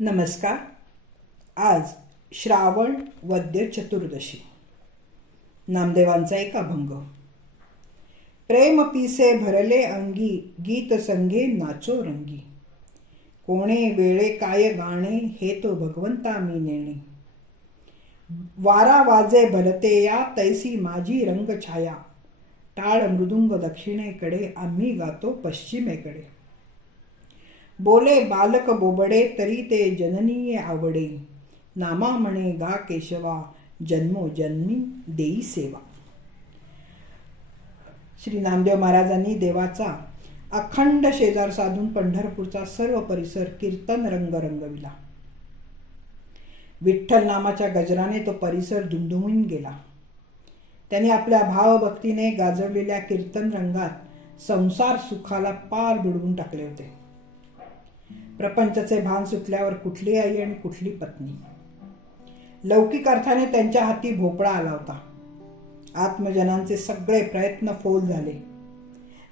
नमस्कार. आज श्रावण वद्य चतुर्दशी. नामदेवांचा एक अभंग. प्रेम पिसे भरले अंगी गीत संगे नाचो रंगी. कोणे वेळे काय गाणे हे तो भगवंता मी नेणे. वारा वाजे भलते या तैसी माझी रंग छाया. टाळ मृदुंग दक्षिणेकडे आम्ही गातो पश्चिमेकडे. बोले बालक बोबडे तरी ते जननीय आवडे. नामा म्हणे गा केशवा जन्मोजन्मी देई सेवा. श्री नामदेव महाराजांनी देवाचा अखंड शेजार साधून पंढरपूरचा सर्व परिसर कीर्तन रंग रंगविला. विठ्ठल नामाच्या गजराने तो परिसर दुमदुमून गेला. त्याने आपल्या भावभक्तीने गाजवलेल्या कीर्तन रंगात संसार सुखाला पार बुडवून टाकले होते. प्रपंचाचे भान सुटल्यावर कुठली आई आणि कुठली पत्नी? लौकिक अर्थाने त्यांच्या हाती भोपळा आला होता. आत्मजनांचे सगळे प्रयत्न फोल झाले.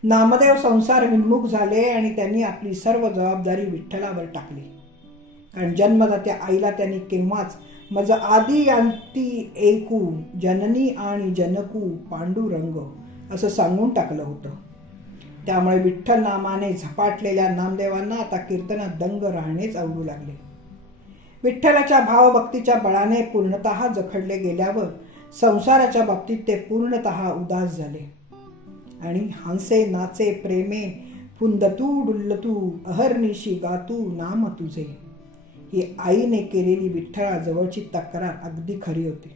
नामदेव संसार विन्मुख झाले आणि त्यांनी आपली सर्व जबाबदारी विठ्ठलावर टाकली. कारण जन्मदात्या आईला त्यांनी केव्हाच मज आदी अंती एकू जननी आणि जनकू पांडुरंग असं सांगून टाकलं होतं. त्यामुळे विठ्ठल नामाने झपाटलेल्या नामदेवांना आता कीर्तनात दंग राहणेच आवडू लागले. विठ्ठलाच्या भावभक्तीच्या बळाने पूर्णतः जखडले गेल्यावर संसाराच्या बाबतीत ते पूर्णतः उदास झाले. आणि हंसे नाचे प्रेमे फुंदतू डुल्लतू अहर्निशी गातू नाम तुझे. ही आईने केलेली विठ्ठलाजवळची तक्रार अगदी खरी होती.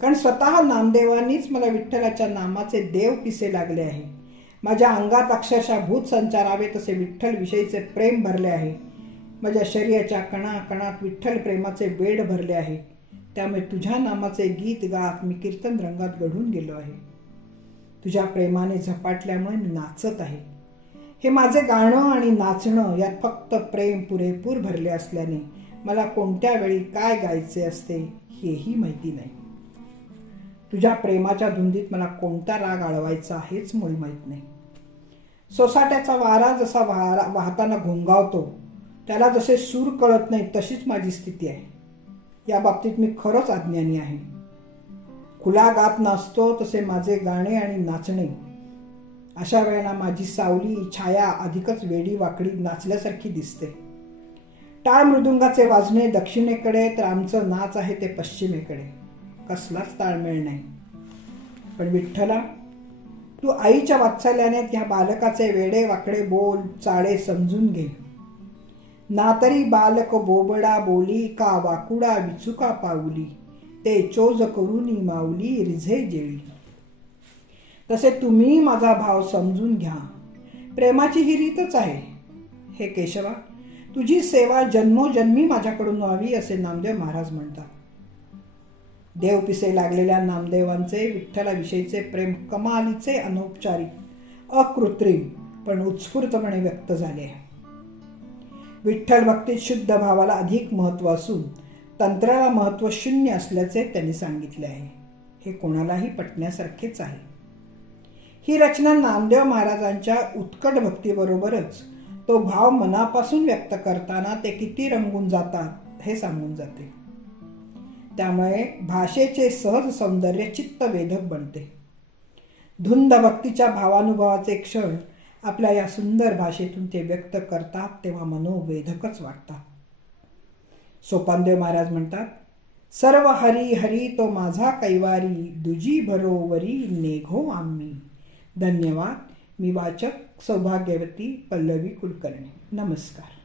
कारण स्वतः नामदेवांनीच मला विठ्ठलाच्या नामाचे देव पिसे लागले आहे? माझ्या अंगात अक्षरशः भूत संचारावे तसे विठ्ठल विषयीचे प्रेम भरले आहे. माझ्या शरीराच्या कणाकणात विठ्ठल प्रेमाचे वेड भरले आहे. त्यामुळे तुझ्या नामाचे गीत गात मी कीर्तन रंगात घडून गेलो आहे. तुझ्या प्रेमाने झपाटल्यामुळे मी नाचत आहे. हे माझे गाणं आणि नाचणं यात फक्त प्रेम पुरेपूर भरले असल्याने मला कोणत्या वेळी काय गायचे असते हेही माहिती नाही. तुझ्या प्रेमाच्या धुंदीत मला कोणता राग आळवायचा हेच मुळी माहीत नाही. सोसाट्याचा वारा जसा वारा वाहताना घोंगावतो त्याला जसे सूर कळत नाही तशीच माझी स्थिती आहे. या बाबतीत मी खरंच अज्ञानी आहे. खुला गात नाचतो तसे माझे गाणे आणि नाचणे. अशा वेळेला माझी सावली छाया अधिकच वेडी वाकडी नाचल्यासारखी दिसते. टाळ मृदुंगाचे वाजणे दक्षिणेकडे तर आमचं नाच आहे ते पश्चिमेकडे. कसलाच ताळमेळ नाही. पण विठ्ठला तू आईच्या वात्सल्याने त्या बालकाचे वेडे वाकडे बोल चाळे समजून घे. ना तरी बालक बोबडा बोली का वाकुडा विचुका पाऊली ते चोज करून माऊली रिझे जेळी. तसे तुम्ही माझा भाव समजून घ्या. प्रेमाची ही रीतच आहे. हे केशवा तुझी सेवा जन्मोजन्मी माझ्याकडून व्हावी असे नामदेव महाराज म्हणतात. देवपिसे लागलेल्या नामदेवांचे विठ्ठलाविषयीचे प्रेम कमालीचे अनौपचारिक अकृत्रिम पण उत्स्फूर्तपणे व्यक्त झाले. आहे विठ्ठल भक्तीत शुद्ध भावाला अधिक महत्त्व असून तंत्राला महत्त्व शून्य असल्याचे त्यांनी सांगितले आहे. हे कोणालाही पटण्यासारखेच आहे. ही रचना नामदेव महाराजांच्या उत्कट भक्तीबरोबरच तो भाव मनापासून व्यक्त करताना ते किती रंगून जातात हे सांगून जाते. त्यामुळे भाषेचे सहज सौंदर्य चित्तवेधक बनते. धुंद भक्तीच्या भावानुभवाचे क्षण आपल्या या सुंदर भाषेतून ते व्यक्त करतात तेव्हा मनोवेधकच वाटतात. सोपानदेव महाराज म्हणतात सर्व हरी हरी तो माझा कैवारी दुजी भरोवरी नेघो आम्ही. धन्यवाद. मी वाचक सौभाग्यवती पल्लवी कुलकर्णी. नमस्कार.